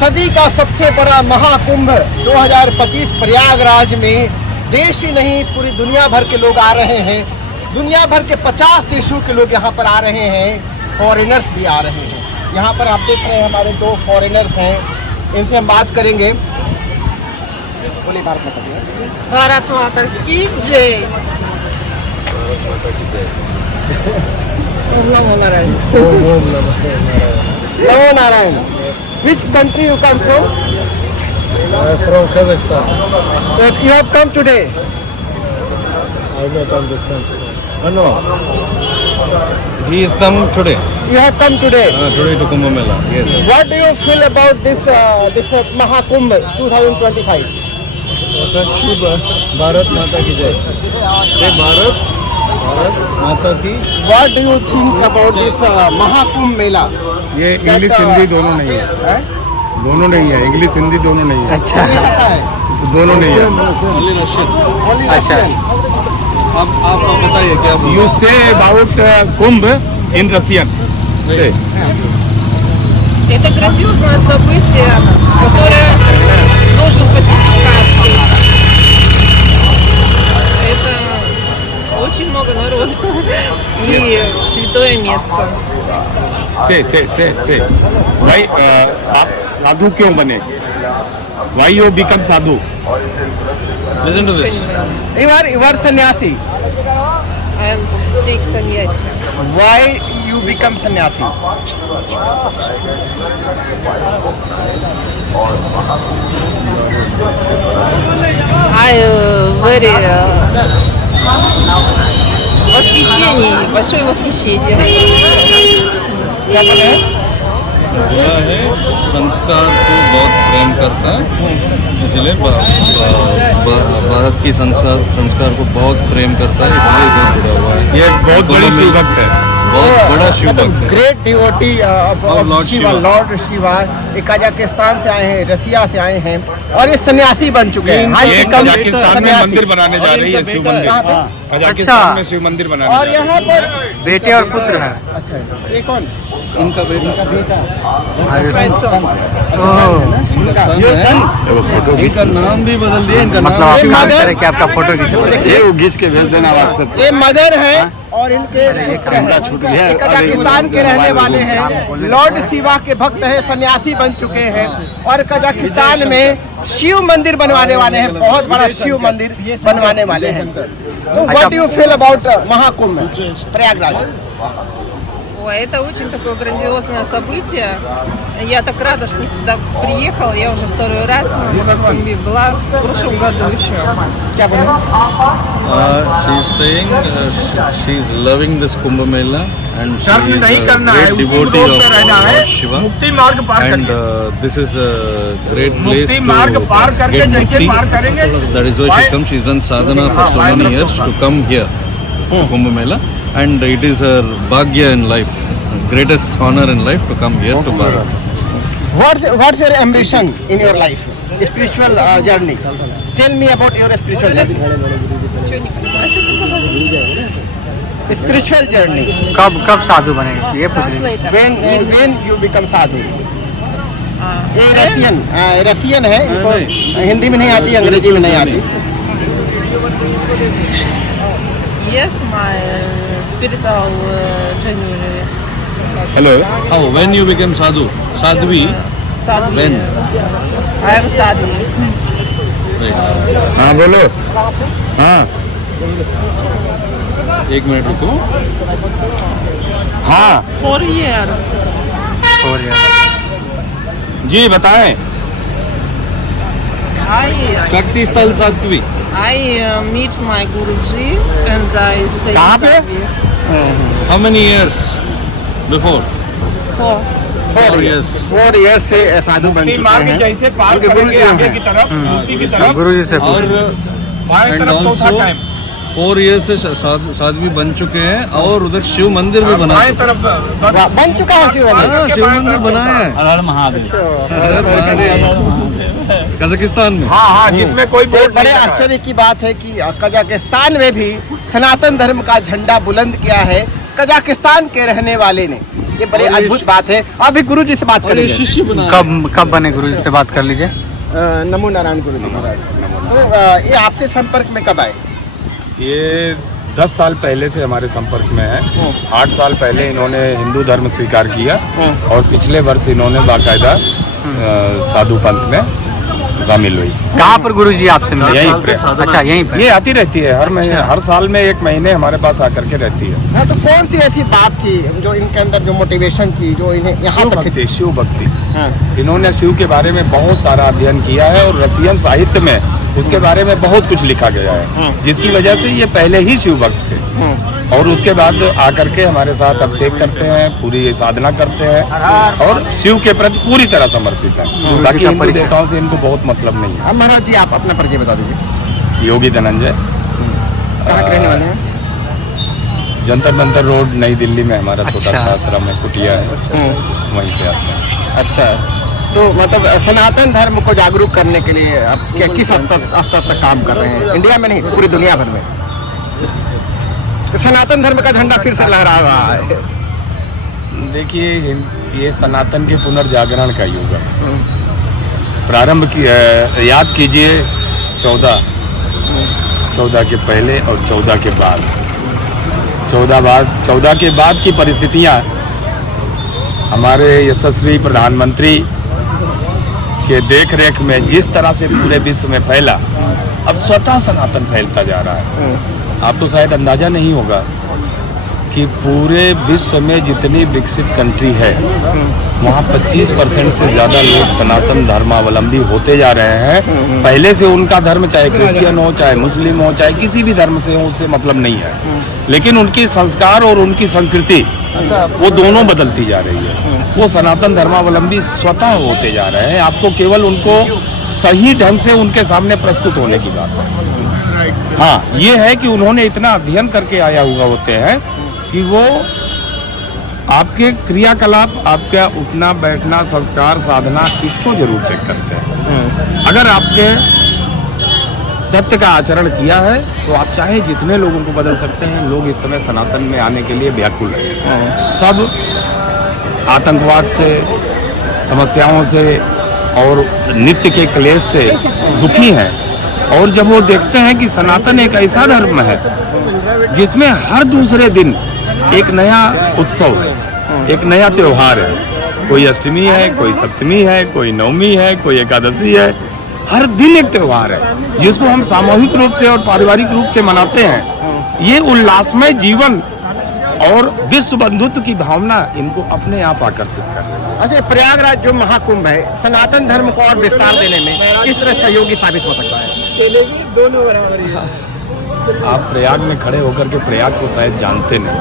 सदी का सबसे बड़ा महाकुंभ 2025 प्रयागराज में देश ही नहीं पूरी दुनिया भर के लोग आ रहे हैं। दुनिया भर के 50 देशों के लोग यहाँ पर आ रहे हैं, फॉरेनर्स भी आ रहे हैं। यहाँ पर आप देख रहे हैं हमारे 2 फॉरेनर्स हैं, इनसे हम बात करेंगे। बोलिए भारत माता की जय। भारत माता की जय। नमो नारायण। नमो Narayan. Which country you come from? I'm from Kazakhstan. But you have come today. I don't understand. No. He is come today. You have come today. Today to Kumbh Mela. Yes. What do you feel about this Mahakumbh 2025? Это чудо. Bharat माता की जय। जय भारत माता की। What do you think about this Mahakumbh Mela? ये English Hindi दोनों नहीं है, दोनों नहीं है, इंग्लिश हिंदी दोनों नहीं है। अच्छा दोनों नहीं है। Only Russian. अच्छा आप बताइए क्या बोल you say about Kumbh in Russian से। Это грандиозное событие, которое должен посетить каждый. Это очень много народу и святое место. से भाई आप साधु क्यों बने? Why you become Sadhu? Listen to this. You are sannyasi. I am take sannyasi. Why you become sannyasi? I very восхищение, большое восхищение. क्या बोले हैं? बोला है संस्कार को बहुत प्रेम करता है, इसलिए भारत की संस्कार को बहुत प्रेम करता है, इसलिए इधर जुड़ा हुआ है। ये बहुत बड़ी शिव भक्त है। बहुत बड़ा शिव भक्त है। Great devotee of Lord Shiva, Shiva. Lord Shiva. ये कजाकिस्तान से आए हैं, रसिया से आए हैं और ये सन्यासी बन चुके हैं। हाई ये become कजाकिस्तान में सन्यासी। मंदिर बनाने जा रही है, शिव मंदिर। कहाँ पे? कजाकिस्तान में शिव मंदिर बनाने और जा रही है। यहाँ पर बेटे और पुत्र है। अच्छा ये कौन? इनका बेटा इनका नाम भी बदल दिया, इनका मतलब नाम आप ये काम मदर- करें कि आपका फोटो खींचो। ये खींच के भेज देना व्हाट्सएप। ये मदर है और इनके पुत्र हैं। ये कजाकिस्तान के रहने वाले हैं, लॉर्ड शिवा के भक्त हैं, सन्यासी बन चुके हैं और कजाकिस्तान में शिव मंदिर बनवाने वाले हैं, बहुत बड़ा शिव मंदिर बनवाने वाले हैं। तो what do you feel about Mahakumbh Prayagraj? Ой, это очень такое грандиозное событие. Я так рада, что сюда приехала. Я уже второй раз на Махакумбе была в прошлом году еще. क्या बोले? she is saying she is loving this Kumbh Mela and she is a great devotee of Lord Shiva मुक्ति मार्ग पार and this is a great place to get mukti. That is why she comes. She's done sadhana for so many years to come here to Kumbh Mela, and it is her bhagya in life, greatest honor in life to come here to Bharat. What's your ambition in your life? Spiritual journey. Tell me about your spiritual journey. Spiritual journey. कब साधु बनेंगे ये पूछ रही है। When you become sadhu? ये Russian है, इनको हिंदी में नहीं आती, अंग्रेजी में नहीं आती। Yes, my spiritual journey. Hello. How? When you became sadhu? Sadhvi? Sadhu. When? I am sadhu. Right. हाँ बोलो। हाँ एक मिनट रुको। हाँ 4 years. और यार जी बताएं। शक्ति स्थल Sadhvi. I meet my Guruji and I stay कहाँ पे? How many years before? 4 4 years. 4 years से साधु बन चुके हैं। जैसे पार करेंगे आगे की तरफ, तुलसी की तरफ, गुरु जी से और पूछ and also 4 years से साध्वी बन चुके हैं और उधर शिव मंदिर भी बना चुके हैं। बन चुका है शिव मंदिर। हाँ, शिव मंदिर बनाया है कजाकिस्तान में। हाँ हाँ जिसमें कोई तो बड़े आश्चर्य की बात है कि कजाकिस्तान में भी सनातन धर्म का झंडा बुलंद किया है कजाकिस्तान के रहने वाले ने। ये बड़े अद्भुत बात है। अभी गुरु जी से बात करेंगे। शिष्य बना कब बने गुरु जी से बात कर लीजिए। नमो नारायण गुरु जी महाराज। तो ये आपसे संपर्क में कब आए? ये 10 साल पहले से हमारे संपर्क में है। 8 साल पहले इन्होंने हिंदू धर्म स्वीकार किया और पिछले वर्ष इन्होंने बाकायदा साधु पंथ में शामिल हुई। कहाँ पर गुरु जी आपसे मिले? यहीं पे। अच्छा, यहीं पर। ये आती रहती है हर महीने, हर साल में 1 महीने हमारे पास आकर के रहती है। हाँ, तो कौन सी ऐसी बात थी जो इनके अंदर जो मोटिवेशन थी जो इन्हें यहाँ तक खींची? शिव भक्ति। हाँ। इन्होंने शिव के बारे में बहुत सारा अध्ययन किया है और रसियन साहित्य में उसके बारे में बहुत कुछ लिखा गया है, जिसकी वजह से ये पहले ही शिव भक्त थे और उसके बाद आकर के हमारे साथ अभिषेक करते हैं, पूरी साधना करते हैं और शिव के प्रति पूरी तरह समर्पित है। बाकी हिंदू देवताओं से इनको बहुत मतलब नहीं है। अब महाराज जी आप अपना परिचय बता दीजिए। योगी धनंजय, कहाँ के रहने वाले हैं? जंतर मंतर रोड, नई दिल्ली में हमारा छोटा सा अच्छा। आश्रम है, कुटिया है, वहीं से आते हैं। अच्छा, तो मतलब सनातन धर्म को जागरूक करने के लिए आप किस स्तर तक काम कर रहे हैं? इंडिया में नहीं, पूरी दुनिया भर में तो सनातन धर्म का झंडा फिर से लहरा रहा है। देखिए, ये सनातन के पुनर्जागरण का युग है। प्रारंभ की याद कीजिए 14 के पहले और 14 के बाद। 14 के बाद की परिस्थितियां हमारे यशस्वी प्रधानमंत्री के देख रेख में जिस तरह से पूरे विश्व में फैला, अब स्वतः सनातन फैलता जा रहा है। आपको शायद अंदाजा नहीं होगा कि पूरे विश्व में जितनी विकसित कंट्री है वहाँ 25% से ज़्यादा लोग सनातन धर्मावलंबी होते जा रहे हैं। पहले से उनका धर्म चाहे क्रिश्चियन हो, चाहे मुस्लिम हो, चाहे किसी भी धर्म से हो, उससे मतलब नहीं है, लेकिन उनकी संस्कार और उनकी संस्कृति वो दोनों बदलती जा रही है। वो सनातन धर्मावलंबी स्वतः होते जा रहे हैं। आपको केवल उनको सही ढंग से उनके सामने प्रस्तुत होने की बात है। हाँ, ये है कि उन्होंने इतना अध्ययन करके आया हुआ होते हैं कि वो आपके क्रियाकलाप, आपका उठना बैठना, संस्कार, साधना, इसको जरूर चेक करते हैं। अगर आपके सत्य का आचरण किया है तो आप चाहे जितने लोगों को बदल सकते हैं। लोग इस समय सनातन में आने के लिए व्याकुल हैं। सब आतंकवाद से, समस्याओं से और नित्य के क्लेश से दुखी हैं और जब वो देखते हैं कि सनातन एक ऐसा धर्म है जिसमें हर दूसरे दिन एक नया उत्सव है, एक नया त्योहार है, कोई अष्टमी है, कोई सप्तमी है, कोई नवमी है, कोई एकादशी है, हर दिन एक त्योहार है जिसको हम सामूहिक रूप से और पारिवारिक रूप से मनाते हैं। ये उल्लासमय जीवन और विश्व बंधुत्व की भावना इनको अपने आप आकर्षित कर रही है। अच्छा, प्रयागराज जो महाकुंभ है सनातन धर्म को और विस्तार देने में किस तरह सहयोगी साबित हो सकता है? आप प्रयाग में खड़े होकर के प्रयाग को शायद जानते नहीं।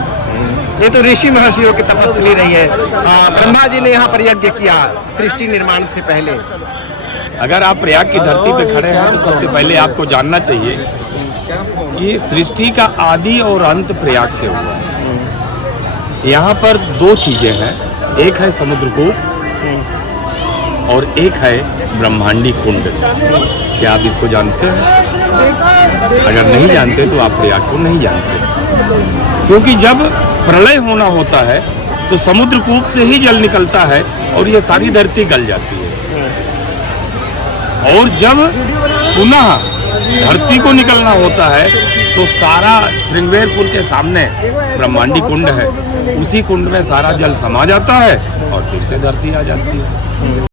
ये तो ऋषि महर्षियों की तपस्या रही है। ब्रह्मा जी ने यहाँ पर यज्ञ किया सृष्टि निर्माण से पहले। अगर आप प्रयाग की धरती पे खड़े हैं तो सबसे पहले आपको जानना चाहिए कि सृष्टि का आदि और अंत प्रयाग से हुआ है। यहाँ पर 2 चीजें हैं, एक है समुद्रकूप और एक है ब्रह्मांडी कुंड। क्या आप इसको जानते हैं? अगर नहीं जानते तो आप प्रयाग को नहीं जानते, क्योंकि जब प्रलय होना होता है तो समुद्रकूप से ही जल निकलता है और ये सारी धरती गल जाती है। और जब पुनः धरती को निकलना होता है तो सारा श्रृंगेरपुर के सामने ब्रह्मांडी कुंड है, उसी कुंड में सारा जल समा जाता है और फिर से धरती आ जाती है।